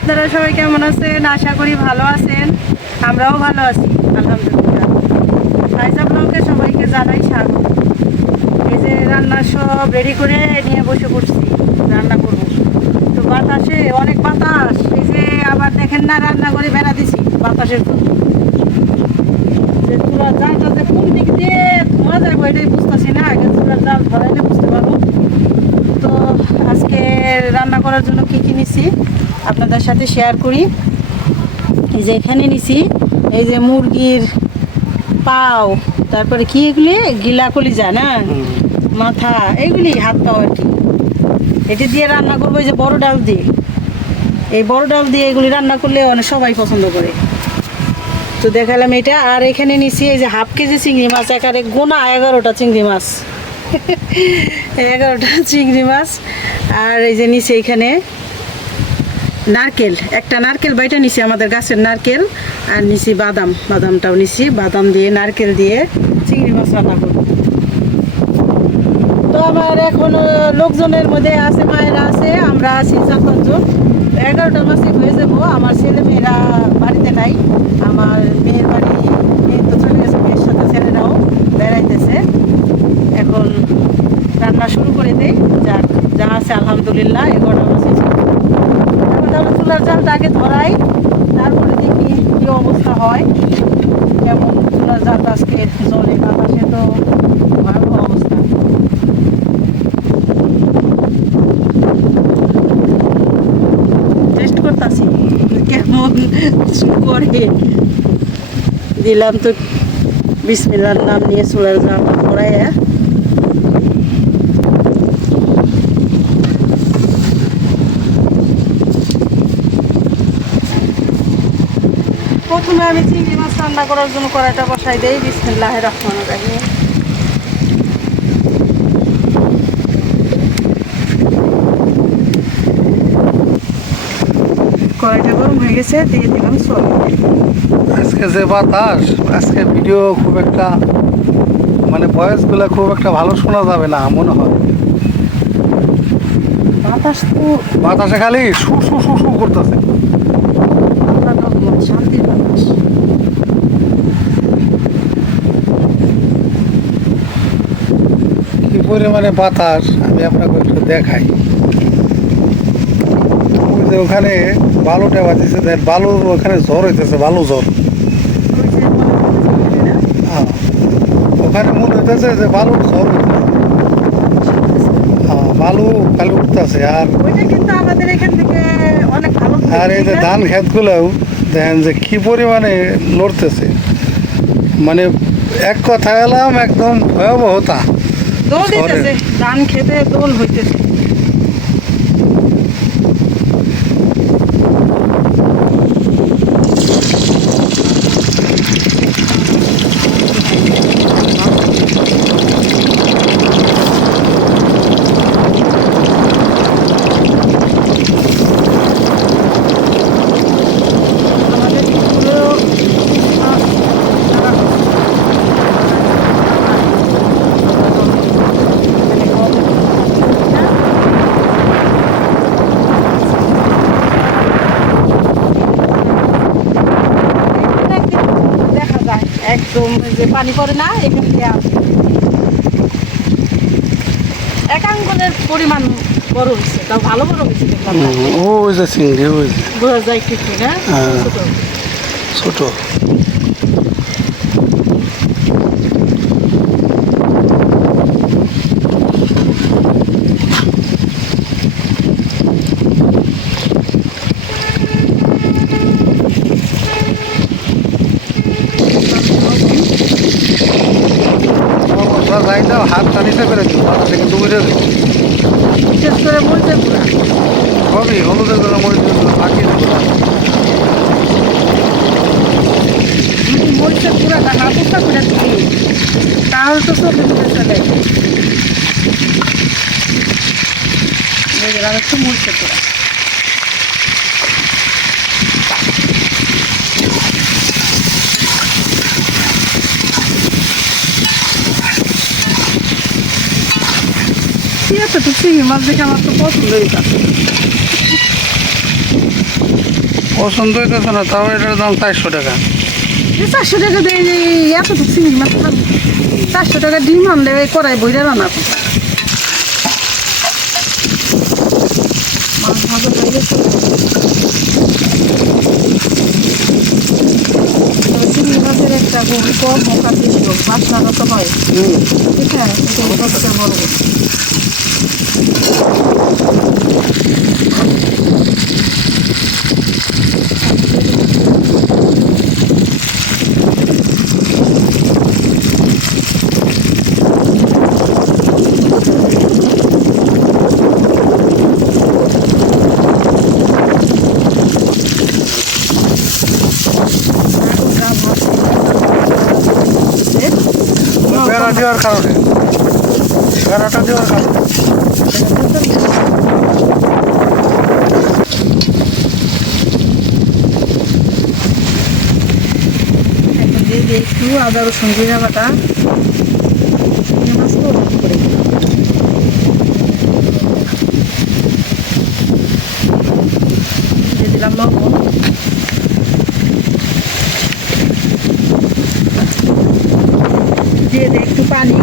আপনারা সবাই কেমন আছেন? আশা করি ভালো আছেন। আমরাও ভালো আছি আলহামদুলিল্লাহ। ফাইজা ব্লগে সবাইকে জানাই স্বাগত। এই যে রান্নার সব রেডি করে নিয়ে বসে পড়ছি, রান্না করব। তো বাতাসে অনেক বাতাস, এই যে আবার দেখেন না রান্না করে বেড়া দিছি বাতাসের জন্য। যে চুলার জালটা যে কোন দিক দিয়ে ধোয়া যাবো এটাই বুঝতেছি না, আগে চুলার জাল ধরাইলে বুঝতে পারবো। তো আজকে রান্না করার জন্য কী কী নিছি আপনাদের সাথে শেয়ার করি। এই যে এখানে নিছি এই যে মুরগির পাও, তারপরে কি এগুলি গিলা কলিজা না মাথা, এইগুলি হাত পাও আর কি। এটি দিয়ে রান্না করবো এই যে বড় ডাল দিয়ে। এই বড় ডাল দিয়ে এগুলি রান্না করলে অনেক সবাই পছন্দ করে। তো দেখালাম এটা। আর এখানে নিছি এই যে হাফ কেজি চিংড়ি মাছ, একারে গোনা 11টা চিংড়ি মাছ 11টা চিংড়ি মাছ। আর এই যে নিচে এখানে নারকেল, একটা নারকেল বাইটা নিছি, আমাদের গাছের নারকেল। আর নিছি বাদামটাও নিছি, বাদাম দিয়ে নারকেল দিয়ে চিংড়ি মাছ রান্না করব। তো আমার এখন লোকজনের মধ্যে আছে, মায়েরা আছে, আমরা আছি 4-5 জন। 11টা মাছই হয়ে যাবো। আমার ছেলে মেয়েরা বাড়িতে নাই, আমার মেয়ের বাড়ি, মেয়ে তো চলে গেছে, মেয়ের সাথে ছেলেরাও বেড়াইতেছে। এখন রান্না শুরু করে দেই, যা আছে আলহামদুলিল্লাহ 11টা মাছই। তাহলে চুলার জালটা আগে ধরাই, তারপরে দেখি কি অবস্থা হয়, কেমন চুলার জালটা আজকে জলে। বাতাসে তো ভয়াবহ অবস্থা। টেস্ট করতেছি কেমন করে। দিলাম তো বিসমিল্লাহর নাম নিয়ে চুলার জালটা ধরাইয়া। প্রথমে আমি চিংড়ি মাছ রান্না করার জন্য কড়াইটা বসাই দেই। বিসমিল্লাহির রহমানির রহিম। কড়াইটা গরম হয়ে গেছে, দিয়ে দিলাম সয়াবিন। আজকে যে বাতাস, আজকে ভিডিও খুব একটা মানে ভয়েসগুলো খুব একটা ভালো শোনা যাবে না মনে হয়। বাতাস তো বাতাসে খালি শু শু শু শু করতেছে। আল্লাহর রহমত, শান্তির বাতাস। কি পরিমাণে বাতাস আমি আপনাকে একটু দেখাই। ওই যে ওখানে বালুটা বাজিছে, বালু ওখানে ঝড় হইতেছে, বালু ঝড়। ওই যে হ্যাঁ, ওখানে মনে হইতেছে যে বালুর ঝড় হইতেছে। হ্যাঁ, বালু খালি উঠতেছে। আর ওইটা কিন্তু আমাদের এখান থেকে অনেক ভালো। আর এই যে ধান ক্ষেতগুলোও দেখেন যে কি পরিমাণে লড়তেছে। মানে এক কথা এলাম একদম ভয়াবহতা। দোল দিতেছে, ধান খেতে দোল হইতেছে। আমাদের পুরো দেখা যায় একদম যে পানি পড়ে না, এখান থেকে আসে। এক আঙ্গুলের পরিমাণ বড় হয়েছে, তাও ভালো বড় হয়েছে দেখলাম। ওই যে চিংড়ি, ওই যে বোঝা যায় ঠিক ঠিক। হ্যাঁ, হ্যাঁ। ছোট। ছোট। হাত টানিতে করে দিই, কিন্তু বুঝে বিশেষ করে মরিচের গুঁড়া। সবই হলুদের গুঁড়ো, মরিচের গুঁড়ো, বাকি যদি মরিচের গুঁড়াটা না পোস্তা করে দিই তাহলে তো চোখে চলে চলে। আর একটু মরিচের গুঁড়া। ঠিক আছে, তো চিংড়ি মাছ দেখে আমার তো পছন্দ হয়ে যাচ্ছে। পছন্দ হইতেছে না, তাও এটার দাম 400 টাকা। 400 টাকা দিয়ে এতটুকু চিংড়ি মাছ খাবো? 400 টাকা ডিম আনলে কড়াই বইরা রান্না করবো। মাছ ভাজা হয়ে গেছে। চিংড়ি মাছের একটা কম হোক আর বেশি হোক, বাসনাটা তো হয়। ঠিক আছে, এটাই সবচেয়ে বড় কথা। বেড়া দেওয়ার কারণে, বেড়াটা দেওয়ার কারণে দিয়ে দিয়ে একটু আদা রসুন জিরা বাটা মাছ তো করে দিয়ে দিলাম লবণ, দিয়ে দিই একটু পানি,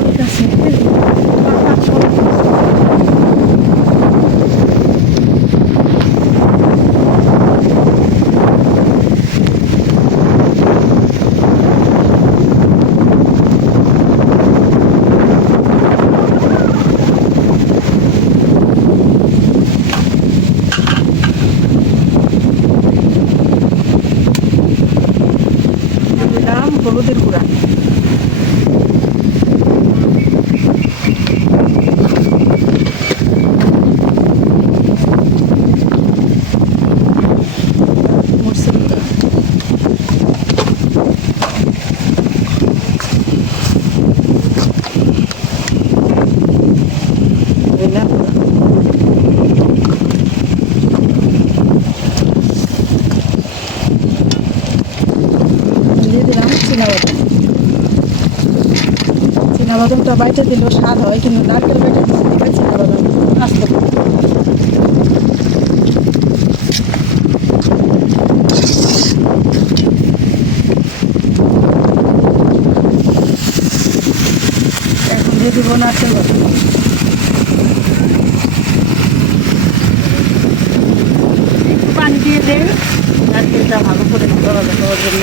ঠিক আছে। দিলাম হলুদের গুঁড়া, মরিচের গুঁড়া, ধনিয়া গুঁড়া, দিয়ে দিলাম চিনাবাদাম। চিনাবাদামটা বাইটে দিলেও স্বাদ হয়, কিন্তু নারকেল বাইটে দিলে চিনাবাদাম আসতে পারে। এখন দিয়ে দিব নারকেল বাদাম, একটু পানি দিয়ে দেন নারকেলটা ভালো করে ধরা দেওয়ার জন্য।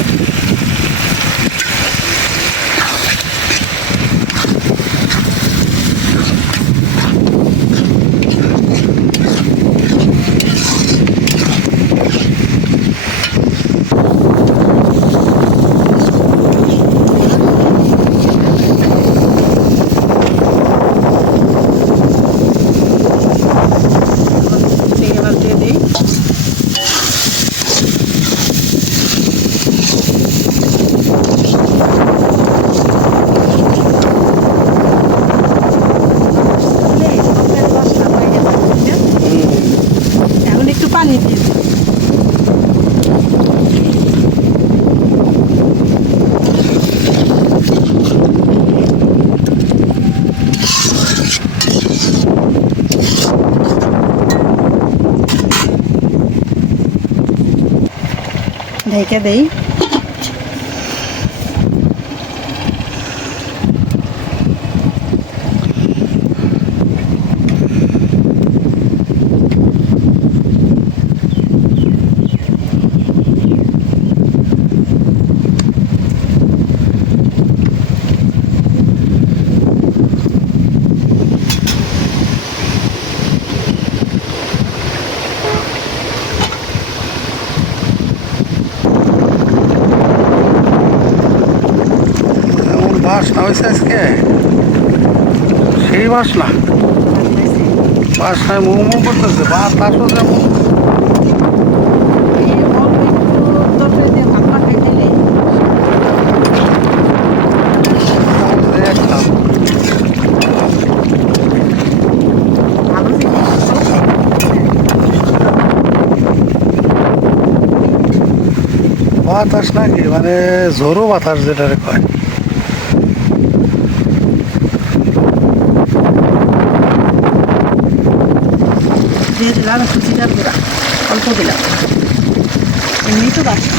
এবার দিয়ে দিই এখন একটু পানি দিয়ে দিই। ঢেকে দেই। বাসনা হয়েছে আজকে, সেই বাসনা, বাসনায় মুখ মুখ করতেছে, বাতাসও যেমন। এই অল্প একটু তরকারি দিয়ে ভাত মাখাই দিলে দেখলাম ভালো জিনিস। বাতাস নাকি, মানে ঝোড়ো বাতাস যেটারে কয়। দিয়ে দিলাম একটু জিরার গুঁড়া, অল্প দিলাম, এমনি তো বাসা।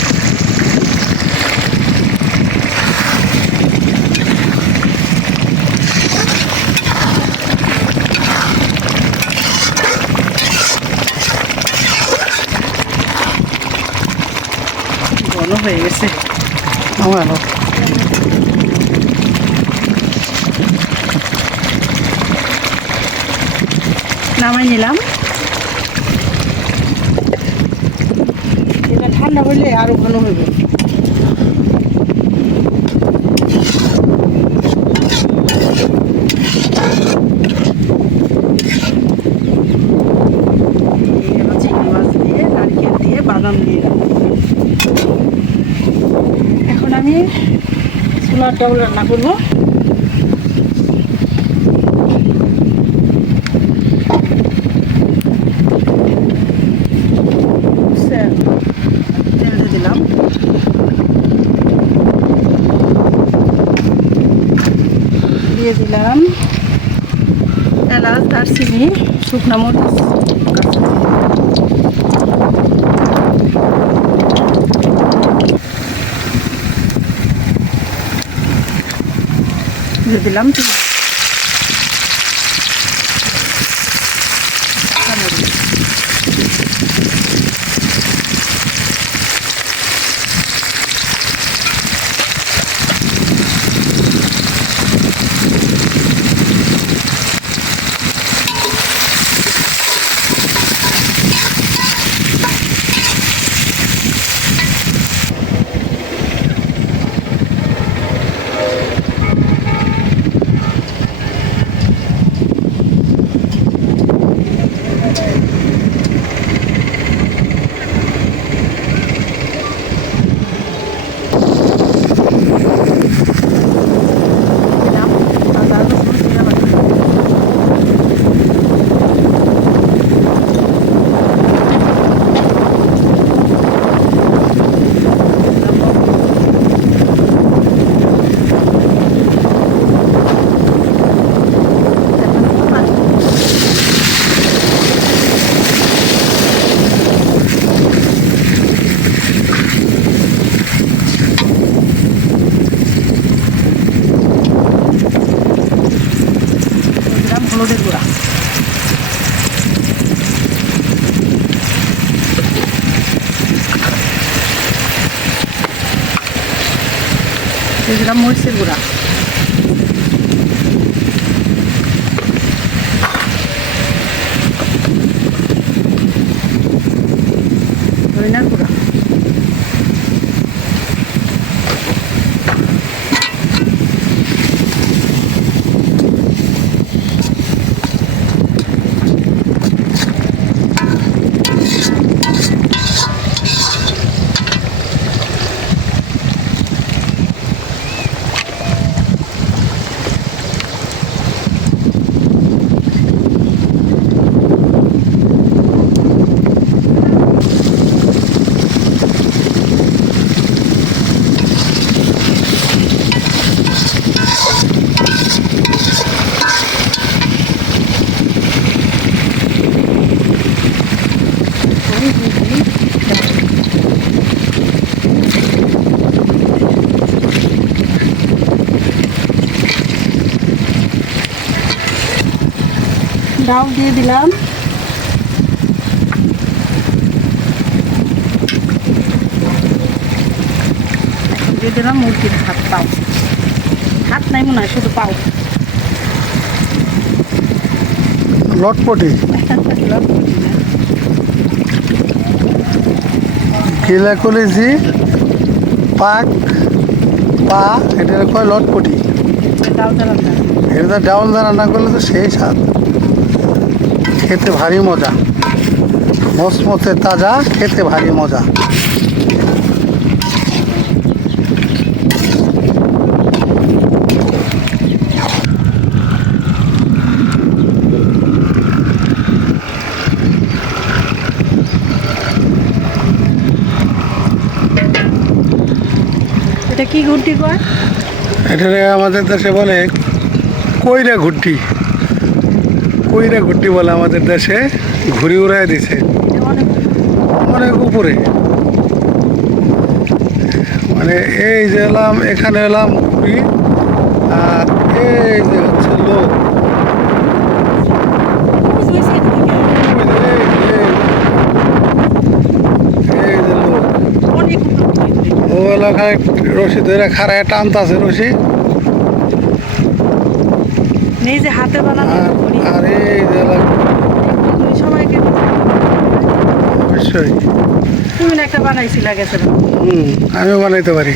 ঘন হয়ে গেছে আমার নামাই নিলাম। এটা ঠান্ডা হলে আরো ঘন হইবে। চিংড়ি মাছ দিয়ে, নারকেল দিয়ে, বাদাম দিয়ে দিলাম। এখন আমি ছোলার ডাউল রান্না করবো। তেল দিয়ে দিলাম, দিয়ে দিলাম এলাচ, দারচিনি, শুকনো মরিচ, দিয়ে দিলাম হলুদের গুঁড়া, দিয়ে দিলাম মরিচের গুঁড়া, ধনিয়ার গুঁড়া, ডাউল দিয়ে দিলাম, দিয়ে দিলাম মুরগির হাত, পাও, হাত নাই মনে হয়, শুধু পাও, লটপটি কিলা কলেজি পাক পা, এটা কয় লটপটি। এটা ডাউল দা রান্না করলে তো সেই স্বাদ, খেতে ভারী মজা, মচমচে তাজা, খেতে ভারী মজা। এটা কি গুটি কয়? এটা আমাদের দেশে বলে কইরা ঘুটি। কইরা ঘুরতি বলে আমাদের দেশে, ঘুরি উড়াই দিছে এটা অনেক অনেক উপরে। মানে এই যে এলাম, এখানে এলাম ঘুরি, আর এই যে হচ্ছে লোক, উঁচু হয়েছে এদিকে। এই যে লোক অনেক উপরে। ও এলাকায় রশি ধরে খাড়ায় টানতাছে রশি। নিজে হাতে বানানো আর ঘড়ি। আর এই যে এলাকা ঘড়ি সবাইকে অবশ্যই তুমি না একটা বানাইছিলা গেছে আমিও বানাইতে পারি।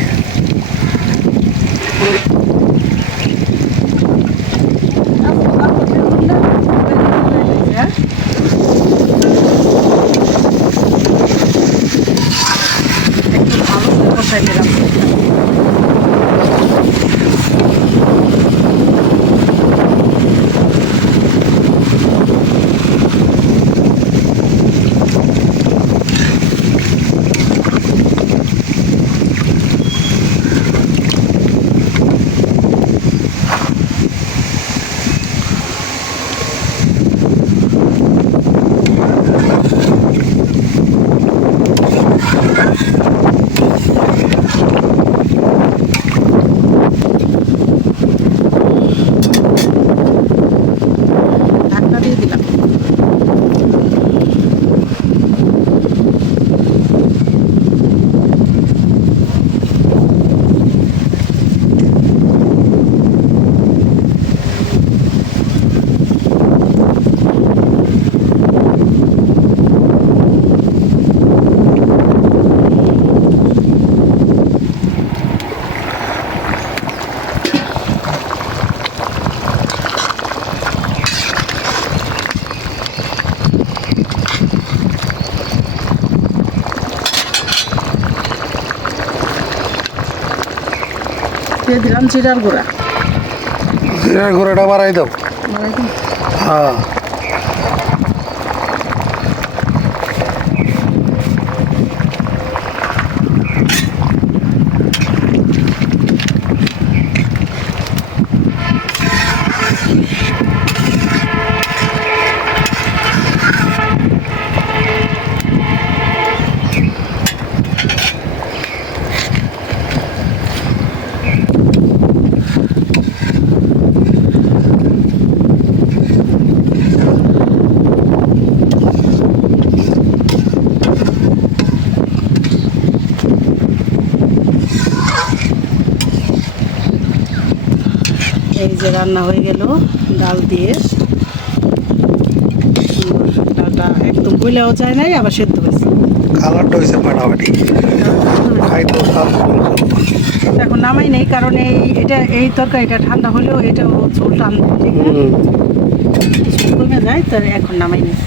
একটু ভালো করে কষাই দিলাম। ঢাকনা দিয়ে দিলাম। দিয়ে দিলাম জিরার গুঁড়া। জিরার গুঁড়োটা বাড়াই দাও। হ্যাঁ, এই যে রান্না হয়ে গেল ডাল দিয়ে। ডালটা একদম গলেও যায় নাই, আবার সেদ্ধ হয়েছে। কালারটা হয়েছে ফাটাফাটি, খাইতেও স্বাদ। এখন নামাই নেই, কারণ এই তরকারিটা ঠান্ডা হলেও এটা ঝোল টানবে, ঠিক না? কিছু কমে যায়, তো এখন নামাই নেই।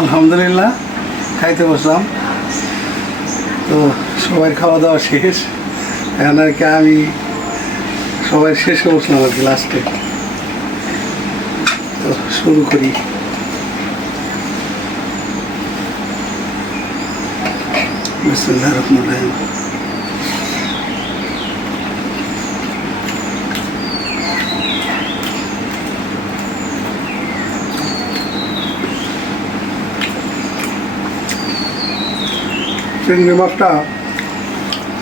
আলহামদুলিল্লাহ খাইতে বসলাম, তো সবাই খাওয়া দাওয়া শেষ। এখন আর কি আমি সবাই শেষে বসলাম আর কি লাস্টে। তো শুরু করি। বিসমিল্লাহির রহমানির রহিম। চিংড়ি মাছটা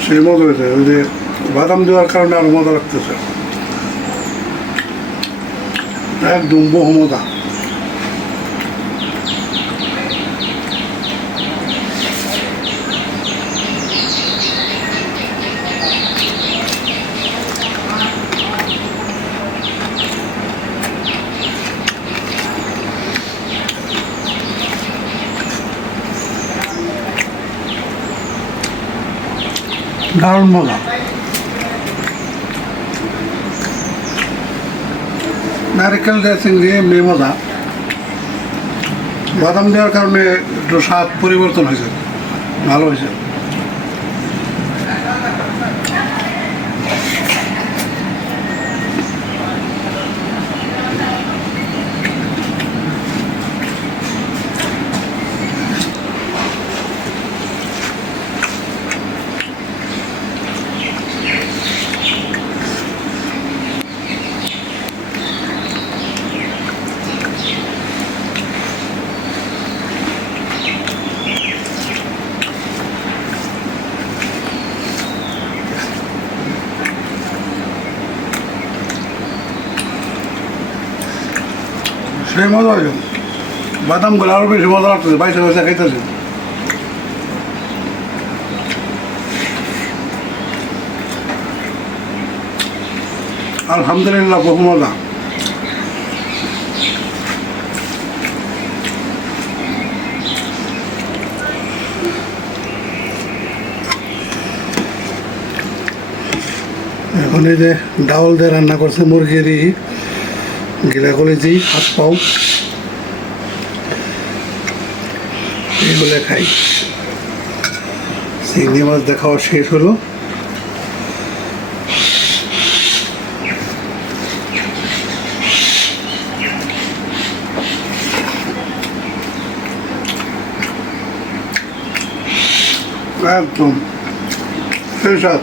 সেই মজা হয়েছে, ওই যে বাদাম দেওয়ার কারণে আরো মজা লাগতেছে, একদম বহু মজা। দারুণ মজা। নারিকেল দিয়ে চিংড়ি এমনি মজা, বাদাম দেওয়ার কারণে একটু স্বাদ পরিবর্তন হয়েছে, ভালো হয়েছে। সেই মজা হয়েছে বাদামগুলো আরও বেশি মজা লাগতেছে বাইশে বাইশে খাইতেছে আলহামদুলিল্লাহ বহু মজা এখন এই যে ডাউল দিয়ে রান্না করছে মুরগিরই গিলা কলেজি হাত পাও এগুলো খাই চিংড়ি মাছ দেখাও শেষ হলো একদম সেই স্বাদ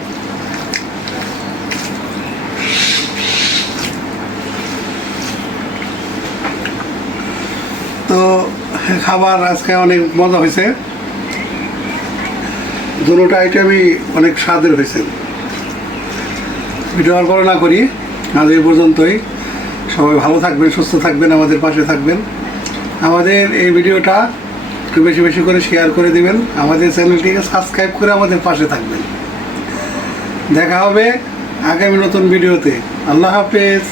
তো খাবার আজকে অনেক মজা হয়েছে দুটো আইটেমই অনেক স্বাদের হয়েছে ভিডিও আর বড় না করি আজ এই পর্যন্তই সবাই ভালো থাকবেন সুস্থ থাকবেন আমাদের পাশে থাকবেন আমাদের এই ভিডিওটা একটু বেশি বেশি করে শেয়ার করে দিবেন আমাদের চ্যানেলটিকে সাবস্ক্রাইব করে আমাদের পাশে থাকবেন দেখা হবে আগামী নতুন ভিডিওতে আল্লাহ হাফেজ